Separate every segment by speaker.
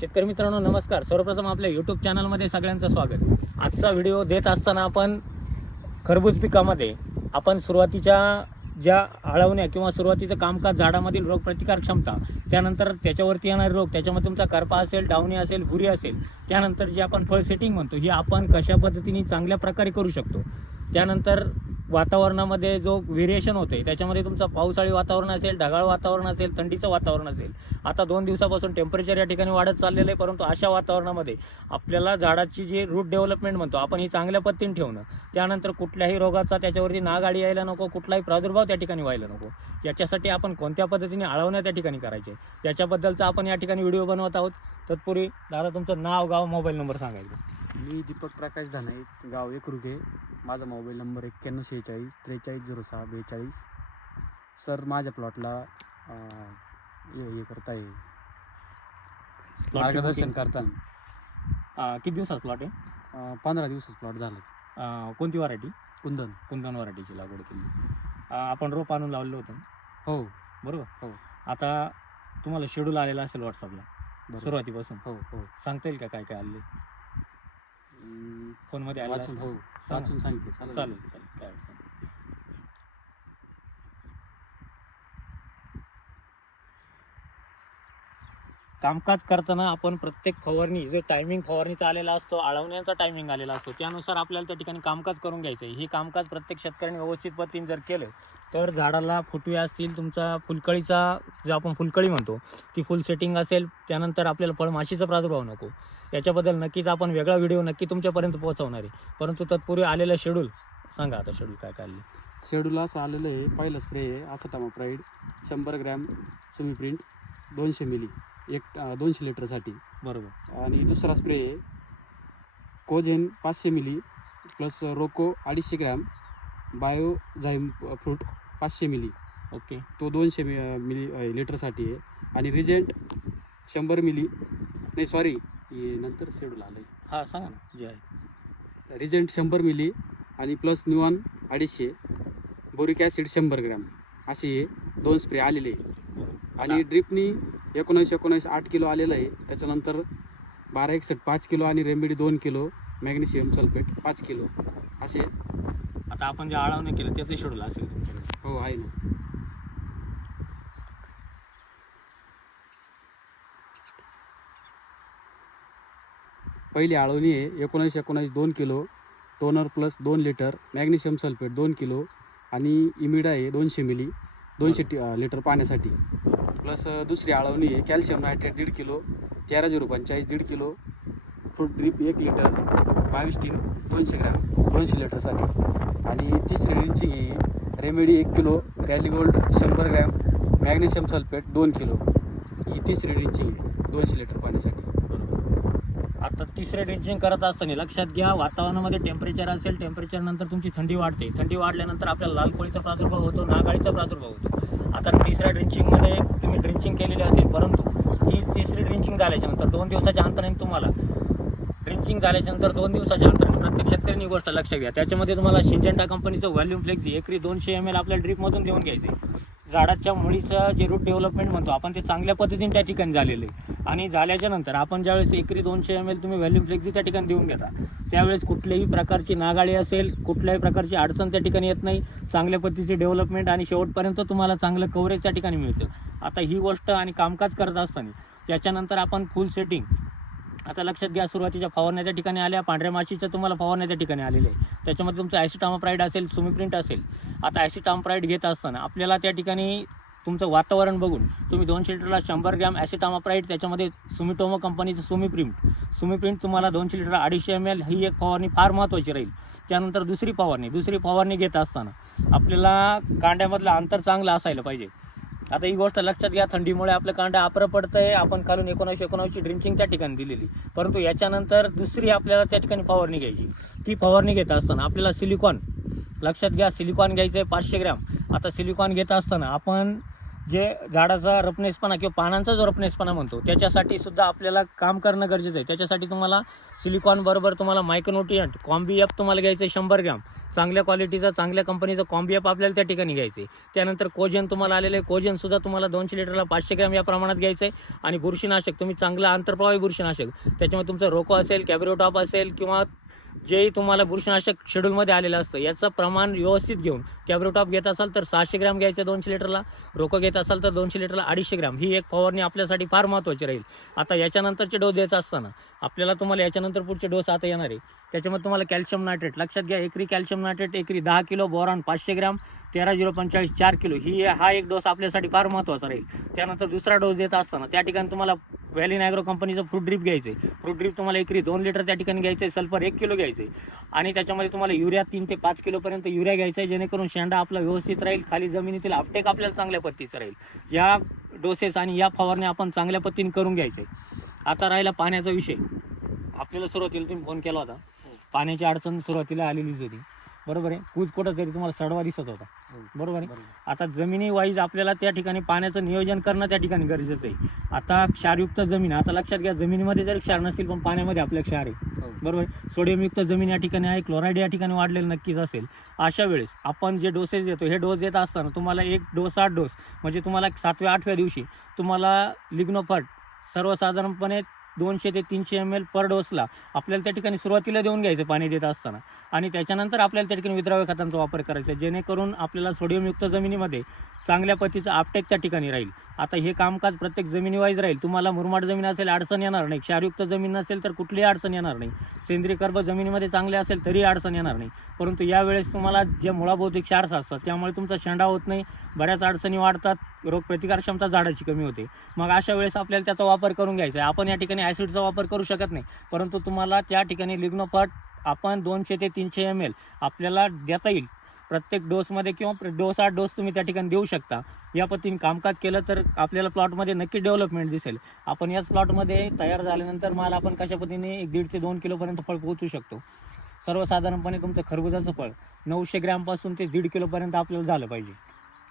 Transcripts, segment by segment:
Speaker 1: शेतकरी मित्रांनो नमस्कार. सर्वप्रथम आपल्या यूट्यूब चॅनलमध्ये सगळ्यांचं स्वागत. आजचा व्हिडिओ देत असताना आपण खरबूज पिकामध्ये आपण सुरुवातीच्या ज्या आळवण्या किंवा सुरुवातीचं कामकाज झाडामधील रोगप्रतिकार क्षमता त्यानंतर त्याच्यावरती येणारे रोग त्याच्यामध्ये तुमचा करपा असेल डावणी असेल भुरी असेल त्यानंतर जे आपण फळ सेटिंग म्हणतो ही आपण कशा पद्धतीने चांगल्या प्रकारे करू शकतो? त्यानंतर वातावरणामध्ये जो व्हेरिएशन होते त्याच्यामध्ये तुमचं पावसाळी वातावरण असेल ढगाळ वातावरण असेल थंडीचं वातावरण असेल आता दोन दिवसापासून टेम्परेचर या ठिकाणी वाढत चाललेलं आहे परंतु अशा वातावरणामध्ये आपल्याला झाडाची जी रूट डेव्हलपमेंट म्हणतो आपण ही चांगल्या पद्धतीने ठेवणं त्यानंतर कुठल्याही रोगाचा त्याच्यावरती नागाडी यायला नको कुठलाही प्रादुर्भाव त्या ठिकाणी व्हायला नको. याच्यासाठी आपण कोणत्या पद्धतीने आळवण्या त्या ठिकाणी करायचे? याच्याबद्दलचा आपण या ठिकाणी व्हिडिओ बनवत आहोत. तत्पूर्वी दादा तुमचं नाव गाव मोबाईल नंबर सांगायचं
Speaker 2: मी दीपक प्रकाश धानाई गाव एकरुगे माझा मोबाईल नंबर एक्क्याण्णव शेहेचाळीस त्रेचाळीस झिरो सहा बेचाळीस. सर माझ्या प्लॉटला हे हे करताय मार्गदर्शन करता.
Speaker 1: अं, किती दिवसात प्लॉट आहे?
Speaker 2: अं, पंधरा दिवसाच प्लॉट झाला
Speaker 1: अं, कोणती व्हरायटी
Speaker 2: कुंदन.
Speaker 1: कुंदन व्हरायटीची लागवड केली. अं, आपण रोप आणून लावलेलं होतं
Speaker 2: हो.
Speaker 1: बरोबर?
Speaker 2: हो.
Speaker 1: आता तुम्हाला शेड्यूल आलेला असेल व्हॉट्सअपला
Speaker 2: बरोबर.
Speaker 1: सुरुवातीपासून.
Speaker 2: हो हो.
Speaker 1: सांगता येईल का काय काय आले फोनमध्ये आले
Speaker 2: वाचून हो वाचून सांगितले.
Speaker 1: चालेल
Speaker 2: चालेल
Speaker 1: चालेल. काय अडचण नाही. कामकाज करताना आपण प्रत्येक फवारणी जो टायमिंग फवारणीचा आलेला असतो आळवण्याचा टायमिंग आलेला असतो त्यानुसार आपल्याला त्या ठिकाणी कामकाज करून घ्यायचं आहे. ही कामकाज प्रत्येक शेतकऱ्यांनी व्यवस्थित पद्धतीने जर केलं तर झाडाला फुटवे असतील तुमचा फुलकळीचा जो आपण फुलकळी म्हणतो ती फुल सेटिंग असेल त्यानंतर आपल्याला फळमाशीचा प्रादुर्भाव नको. याच्याबद्दल नक्कीच आपण वेगळा व्हिडिओ नक्की तुमच्यापर्यंत पोहोचवणार आहे. परंतु तत्पूर्वी आलेलं शेड्यूल सांगा आता शेड्यूल काय काय आले
Speaker 2: शेड्यूल असं आलेलं आहे पहिलं स्प्रे आहे असं प्राईड शंभर ग्रॅम सुमी प्रिंट दोनशे मिली एक दोनशे लिटरसाठी.
Speaker 1: बरोबर.
Speaker 2: आणि दुसरा स्प्रे आहे कोझेन पाचशे मिली प्लस रोको अडीचशे ग्रॅम बायो झाईम फ्रूट पाचशे मिली
Speaker 1: ओके.
Speaker 2: तो दोनशे मिली लिटरसाठी आहे. आणि रिजेंट शंभर मिली नाही सॉरी नंतर शेड्यूल आलं
Speaker 1: हा सांगा ना जे आहे.
Speaker 2: रिजेंट शंभर मिली आणि प्लस न्यूऑन अडीचशे बोरिक ॲसिड शंभर ग्रॅम. असे हे दोन स्प्रे आलेले आहे आणि ड्रिपनी एकोणावीस एकोणावीस आठ किलो आलेलं आहे. त्याच्यानंतर बारा एकसष्ट पाच किलो आणि रेमेडी दोन किलो मॅग्नेशियम सल्फेट पाच किलो. असे.
Speaker 1: आता आपण जे आळवणे केलं त्याचं शेड्यूल असेल तुमच्याकडे.
Speaker 2: हो आहे ना. पहिली आळवणी आहे एकोणावीस एकोणावीस दोन किलो टोनर प्लस दोन लिटर मॅग्नेशियम सल्फेट दोन किलो आणि इमिडा आहे दोनशे मिली दोनशे टी लिटर पाण्यासाठी. प्लस दुसरी आळवणी आहे कॅल्शियम नायट्रेट दीड किलो तेरा झिरो दीड किलो फ्रूट ड्रिप एक लिटर बावीस टीन दोनशे ग्रॅम दोनशे लिटरसाठी. आणि तिसरी रिंचिंग आहे रेमेडी एक किलो रॅली गोल्ड शंभर ग्रॅम मॅग्नेशियम सल्फेट दोन किलो. ही तिसरी रिंचिंग आहे दोनशे लिटर पाण्यासाठी.
Speaker 1: आता तिसरे ड्रिंचिंग करत असताना लक्षात घ्या वातावरणामध्ये टेम्परेचर असेल टेम्परेचर नंतर तुमची थंडी वाढते. थंडी वाढल्यानंतर आपल्याला लाल कोळीचा प्रादुर्भाव होतो नागाळीचा प्रादुर्भाव होतो. आता तिसऱ्या ड्रिंचिंगमध्ये तुम्ही ड्रिंचिंग केलेली असेल परंतु ही तिसरी ड्रिंचिंग झाल्याच्यानंतर दोन दिवसाच्या अंतराने तुम्हाला ड्रिंचिंग झाल्याच्यानंतर दोन दिवसाच्या अंतराने प्रत्येक शेतकऱ्यांनी गोष्ट लक्षात घ्या. त्याच्यामध्ये तुम्हाला सिंजेंटा कंपनीचं व्हॉल्यूम फ्लेक्झी एकरी दोनशे एम एल आपल्या ड्रीपमधून देऊन घ्यायचे झाडाच्या मुळीचं जे रूट डेव्हलपमेंट म्हणतो आपण ते चांगल्या पद्धतीने त्या ठिकाणी झालेलं आहे. आणि झाल्याच्यानंतर आपण ज्यावेळेस एकरी दोनशे एम एल तुम्ही व्हॅल्यूम फ्लेक्झी त्या ठिकाणी देऊन घेता त्यावेळेस कुठल्याही प्रकारची नागाळी असेल कुठल्याही प्रकारची अडचण त्या ठिकाणी येत नाही. चांगल्या पद्धतीचे डेव्हलपमेंट आणि शेवटपर्यंत तुम्हाला चांगलं कव्हरेज त्या ठिकाणी मिळतं. आता ही गोष्ट आणि कामकाज करत असताना त्याच्यानंतर आपण फुल सेटिंग आता लक्षात घ्या सुरुवातीच्या फवारण्याच्या ठिकाणी आल्या पांढऱ्या माशीच्या तुम्हाला फवारण्याच्या ठिकाणी आलेले आहे. त्याच्यामध्ये तुमचं ॲसिटामाप्राईड असेल सुमिप्रिंट असेल. आता ॲसिटामाप्राईड घेत असताना आपल्याला त्या ठिकाणी तुमचं वातावरण बघून तुम्ही दोनशे लिटरला शंभर ग्रॅम ॲसिटामाप्राईड त्याच्यामध्ये सुमिटोमो कंपनीचं सुमिप्रिंट. सुमिप्रिंट तुम्हाला दोनशे लिटर अडीचशे एम एल ही एक फवारणी फार महत्त्वाची राहील. त्यानंतर दुसरी फवारणी दुसरी फवारणी घेत असताना आपल्याला कांड्यामधलं अंतर चांगलं असायला पाहिजे. आता ही गोष्ट लक्षात घ्या थंडीमुळे आपलं कांड आपरं पडतंय. आपण खालून एकोणीसशे एकोणावीसची ड्रिंचिंग त्या ठिकाणी दिलेली. परंतु याच्यानंतर दुसरी आपल्याला त्या ठिकाणी फवारणी घ्यायची ती फवारणी घेत असताना आपल्याला सिलिकॉन लक्षात घ्या सिलिकॉन घ्यायचं आहे पाचशे ग्रॅम. आता सिलिकॉन घेत असताना आपण जे झाडाचा रफनेसपणा किंवा पानांचा जो रफनेसपणा म्हणतो त्याच्यासाठी सुद्धा आपल्याला काम करणं गरजेचं आहे. त्याच्यासाठी तुम्हाला सिलिकॉन बरोबर तुम्हाला मायक्रोन्युट्रियंट कॉम्बी ॲप तुम्हाला घ्यायचं आहे शंभर ग्रॅम. चांगल्या क्वालिटीचा चांगल्या कंपनीचा कॉम्बी ॲप आपल्याला त्या ठिकाणी घ्यायचं आहे त्यानंतर कोजन तुम्हाला आलेलं आहे. कोजन सुद्धा तुम्हाला दोनशे लिटरला पाचशे ग्रॅम या प्रमाणात घ्यायचं आहे आणि बुरशीनाशक तुम्ही चांगलं आंतरप्रवाही बुरशीनाशक त्याच्यामध्ये तुमचं रोको असेल कॅब्रिओटॉप असेल किंवा जे तुम्हाला बुरशीनाशक शेड्यूलमध्ये आलेलं असतं याचं प्रमाण व्यवस्थित घेऊन कॅब्रोटॉप घेत असाल तर सहाशे ग्रॅम घ्यायचं दोनशे लिटरला रोकं घेत असाल तर दोनशे लिटरला अडीचशे ग्रॅम. ही एक फवारणी आपल्यासाठी फार महत्त्वाची राहील. आता याच्यानंतरचे डोस द्यायचा असताना आपल्याला तुम्हाला याच्यानंतर पुढचे डोस आता येणार आहे. त्याच्यामध्ये तुम्हाला कॅल्शियम नायट्रेट लक्षात घ्या एकरी कॅल्शियम नायट्रेट एकरी दहा किलो बोरॉन पाचशे ग्रॅम तेरा झिरो पंचेचाळीस चार किलो. ही हा एक डोस आपल्यासाठी फार महत्त्वाचा राहील. त्यानंतर दुसरा डोस देत असताना त्या ठिकाणी तुम्हाला व्हॅली नायग्रो कंपनीचं फ्रूट ड्रिप घ्यायचं आहे फ्रूट ड्रिप तुम्हाला एकरी दोन लिटर त्या ठिकाणी घ्यायचं आहे सल्फर एक किलो घ्यायचं आहे आणि त्याच्यामध्ये तुम्हाला युरिया तीन ते पाच किलोपर्यंत युरिया घ्यायचा आहे जेणेकरून शेंडा आपला व्यवस्थित राहील खाली जमिनीतील आपटेक आपल्याला चांगल्या पद्धतीचं राहील. या डोसेस आणि या फवारण्या आपण चांगल्या पद्धतीने करून घ्यायचे आता राहिला पाण्याचा विषय. आपल्याला सुरुवातीला तुम्ही फोन केला होता. पाण्याची अडचण सुरुवातीला आलेलीच होती. बरोबर आहे? कूज कुठं तरी तुम्हाला सडवा दिसत होता. बरोबर आहे? आता जमिनी वाईज आपल्याला त्या ठिकाणी पाण्याचं नियोजन करणं त्या ठिकाणी गरजेचं आहे. आता क्षारयुक्त जमीन आता लक्षात घ्या जमिनीमध्ये जरी क्षार नसेल पण पाण्यामध्ये आपल्या क्षार आहे. बरोबर आहे? सोडियमयुक्त जमीन या ठिकाणी आहे क्लोराईड या ठिकाणी वाढलेलं नक्कीच असेल. अशा वेळेस आपण जे डोसेस देतो हे डोस देत असताना तुम्हाला एक डोस आठ डोस म्हणजे तुम्हाला सातव्या आठव्या दिवशी तुम्हाला लिग्नोफट सर्वसाधारणपणे दोनशे ते तीनशे एम एल पर डोसला आपल्याला त्या ठिकाणी सुरुवातीला देऊन घ्यायचं पाणी देत असताना. आणि त्याच्यानंतर आपल्याला त्या ठिकाणी विद्राव्य खतांचा वापर करायचा जेणेकरून आपल्याला सोडियमयुक्त जमिनीमध्ये चांगल्या पद्धतीचं आपटेक त्या ठिकाणी राहील. आता हे कामकाज प्रत्येक जमिनीवाईज राहील. तुम्हाला मुरमाड जमीन असेल अडचण येणार नाही. क्षारयुक्त जमीन नसेल तर कुठलीही अडचण येणार नाही. सेंद्रिय कर्ब जमिनीमध्ये चांगले असेल तरी अडचण येणार नाही. परंतु यावेळेस तुम्हाला जे मुळाभोवती क्षार्स असतात त्यामुळे तुमचा शेंडा होत नाही. बऱ्याच अडचणी वाढतात. रोग प्रतिकार क्षमता झाडाची कमी होते. मग अशा वेळेस आपल्याला त्याचा वापर करून घ्यायचा आहे. आपण या ठिकाणी ॲसिडचा वापर करू शकत नाही. परंतु तुम्हाला त्या ठिकाणी लिग्नोफट आपण दोनशे ते तीनशे एम एल आपल्याला देता येईल. प्रत्येक डोसमध्ये किंवा प्र- डोस आठ डोस तुम्ही त्या ठिकाणी देऊ शकता. या पद्धतीने कामकाज केलं तर आपल्याला प्लॉटमध्ये नक्की डेव्हलपमेंट दिसेल. आपण याच प्लॉटमध्ये तयार झाल्यानंतर माल आपण कशा पद्धतीने एक दीड ते दोन किलोपर्यंत फळ पोहोचू शकतो? सर्वसाधारणपणे तुमचं खरबुजाचं फळ नऊशे ग्रॅमपासून ते दीड किलोपर्यंत आपल्याला झालं पाहिजे.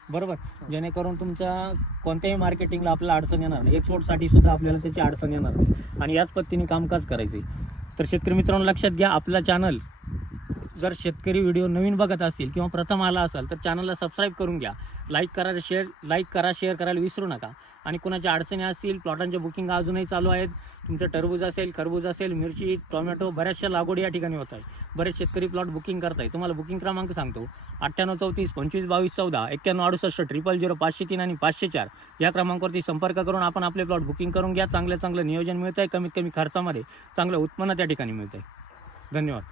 Speaker 1: बरोबर. जेणेकरून तुमच्या कोणत्याही मार्केटिंगला आपल्याला अडचण येणार नाही. एक्सपोर्टसाठी सुद्धा आपल्याला त्याची अडचण येणार नाही. आणि याच पद्धतीने कामकाज करायचे तर शेतकरी मित्रांनो लक्षात घ्या आपला चॅनल जर शेतकरी व्हिडिओ नवीन बघत असतील किंवा प्रथम आला असाल तर चॅनलला सबस्क्राईब करून घ्या. लाईक करा शेअर लाईक करा शेअर करायला विसरू नका. आणि कुणाच्या अडचणी असतील प्लॉटांच्या बुकिंग अजूनही चालू आहेत. तुमचं टरबूज असेल खरबूज असेल मिरची टोमॅटो बऱ्याचशा लागवडी या ठिकाणी होत आहे. बरेच शेतकरी प्लॉट बुकिंग करत आहे तुम्हाला बुकिंग क्रमांक सांगतो. अठ्ठ्याण्णव चौतीस पंचवीस बावीस चौदा एक्क्याण्णव अडुसष्ट ट्रिपल झिरो पाचशे तीन आणि पाचशे चार या क्रमांकावरती संपर्क करून आपण आपले प्लॉट बुकिंग करून घ्या. चांगलं चांगलं नियोजन मिळतं आहे कमीत कमी खर्चामध्ये चांगलं उत्पन्न त्या ठिकाणी मिळतं आहे धन्यवाद.